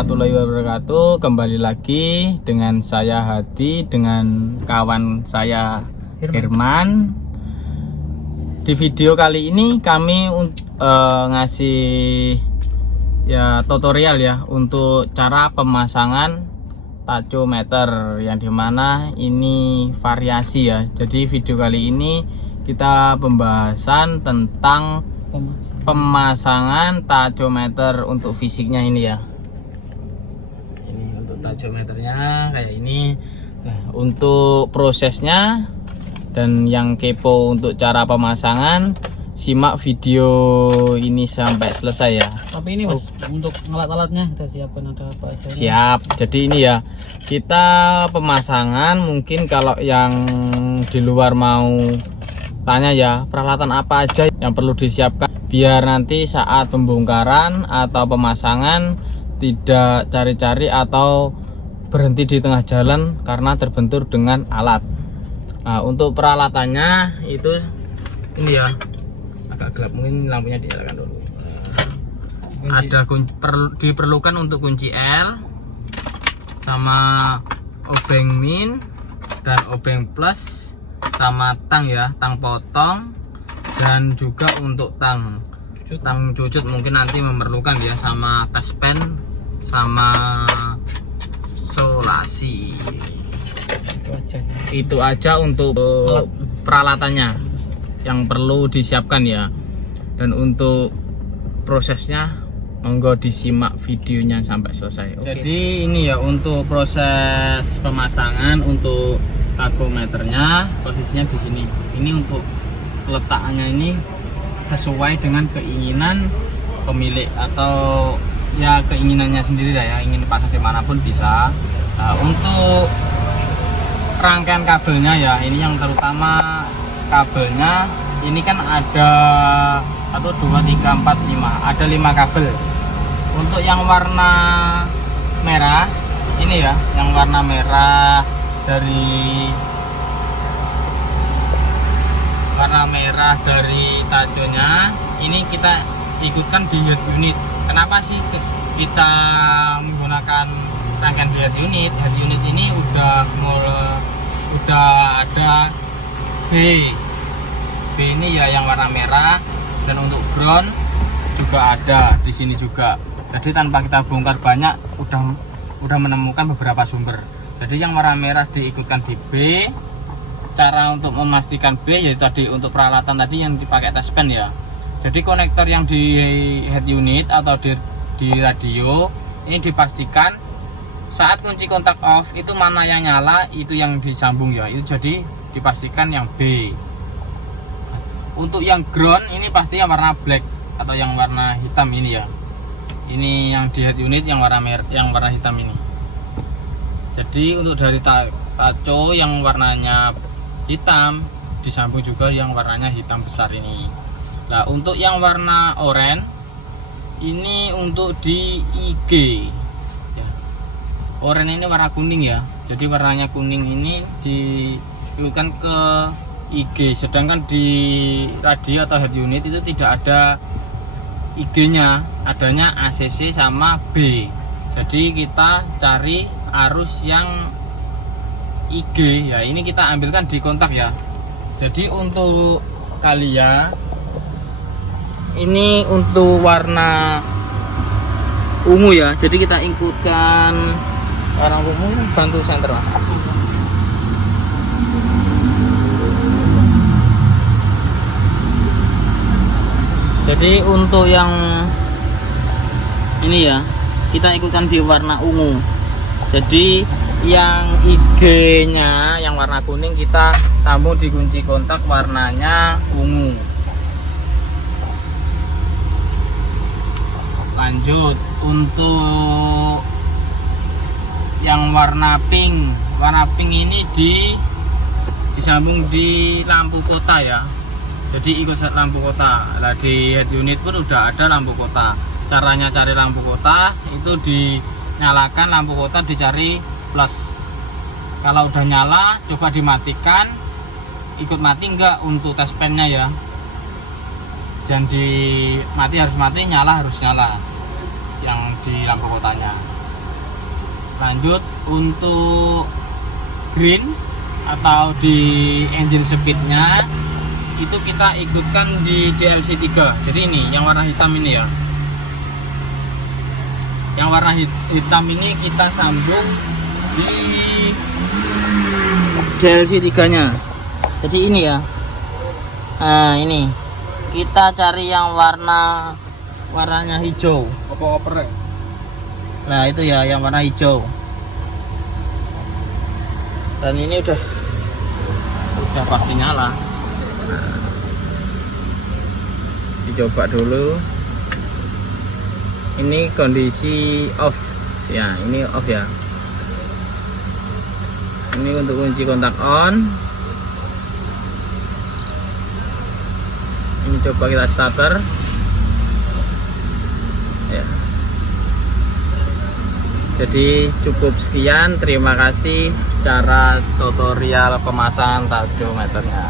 warahmatullahi wabarakatuh. Kembali lagi dengan saya Hadi, dengan kawan saya Herman. Di video kali ini kami ngasih ya tutorial ya untuk cara pemasangan tachometer, yang dimana ini variasi ya. Jadi video kali ini kita pembahasan tentang pemasangan tachometer untuk fisiknya ini ya. Ini untuk tachometernya kayak ini. Nah, untuk prosesnya dan yang kepo untuk cara pemasangan, simak video ini sampai selesai ya. Tapi ini Mas, untuk alat-alatnya kita siapkan ada apa aja? Siap. Jadi ini ya, kita pemasangan mungkin kalau yang di luar mau tanya ya, peralatan apa aja yang perlu disiapkan biar nanti saat pembongkaran atau pemasangan tidak cari-cari atau berhenti di tengah jalan karena terbentur dengan alat. Nah, untuk peralatannya itu ini ya, agak gelap, mungkin lampunya dinyalakan dulu. Ada diperlukan untuk kunci L sama obeng min dan obeng plus sama tang ya, tang potong, dan juga untuk tang cucut mungkin nanti memerlukan ya, sama test pen sama solasi. Itu aja untuk peralatannya yang perlu disiapkan ya. Dan untuk prosesnya monggo disimak videonya sampai selesai. Jadi ini ya untuk proses pemasangan untuk tachometernya, posisinya di sini. Ini untuk letaknya ini sesuai dengan keinginan pemilik atau ya keinginannya sendiri lah ya, ingin pasang dimanapun bisa. Nah, untuk rangkaian kabelnya ya, ini yang terutama kabelnya ini kan ada 1, 2, 3, 4, 5, ada 5 kabel. Untuk yang warna merah ini ya, yang warna merah dari tachonya ini kita ikutkan di head unit. Kenapa sih kita menggunakan rangkaian head unit? Head unit ini udah ada B ini ya yang warna merah, dan untuk ground juga ada di sini juga. Jadi tanpa kita bongkar banyak udah menemukan beberapa sumber. Jadi yang warna merah diikutkan di B. Cara untuk memastikan B yaitu tadi untuk peralatan tadi yang dipakai test pen ya. Jadi konektor yang di head unit atau di radio ini dipastikan saat kunci kontak off itu mana yang nyala, itu yang disambung ya. Itu jadi dipastikan yang B. Untuk yang ground ini pasti yang warna black atau yang warna hitam ini ya. Ini yang di head unit yang warna hitam ini. Jadi untuk dari tacho yang warnanya hitam disambung juga yang warnanya hitam besar ini. Nah, untuk yang warna oranye ini untuk di IG ya. Oranye ini warna kuning ya. Jadi warnanya kuning ini diikutkan ke IG, sedangkan di radio atau head unit itu tidak ada IG-nya, adanya ACC sama B. Jadi kita cari arus yang IG ya, ini kita ambilkan di kontak ya. Jadi untuk kalian ini untuk warna ungu ya, jadi kita ikutkan warna ungu, bantu senter Mas. Jadi untuk yang ini ya, kita ikutkan di warna ungu. Jadi yang IG-nya yang warna kuning kita sambung di kunci kontak warnanya ungu. Lanjut untuk yang warna pink ini disambung di lampu kota ya. Jadi ikut lampu kota. Nah, di head unit pun udah ada lampu kota. Caranya cari lampu kota itu dinyalakan lampu kota, dicari plus. Kalau udah nyala coba dimatikan, ikut mati enggak untuk tes pennya ya. Dan di mati harus mati, nyala harus nyala yang di lampu kotanya. Lanjut untuk green atau di engine speednya itu kita ikutkan di DLC 3. Jadi ini yang warna hitam ini ya, yang warna hitam ini kita sambung di DLC 3 nya. Jadi ini ya, nah ini kita cari yang warnanya hijau. Oper. Nah itu ya yang warna hijau. Dan ini udah pasti nyala. Dicoba dulu. Ini kondisi off ya, ini off ya. Ini untuk kunci kontak on. Ini coba kita starter ya. Jadi cukup sekian, terima kasih cara tutorial pemasangan tachometernya.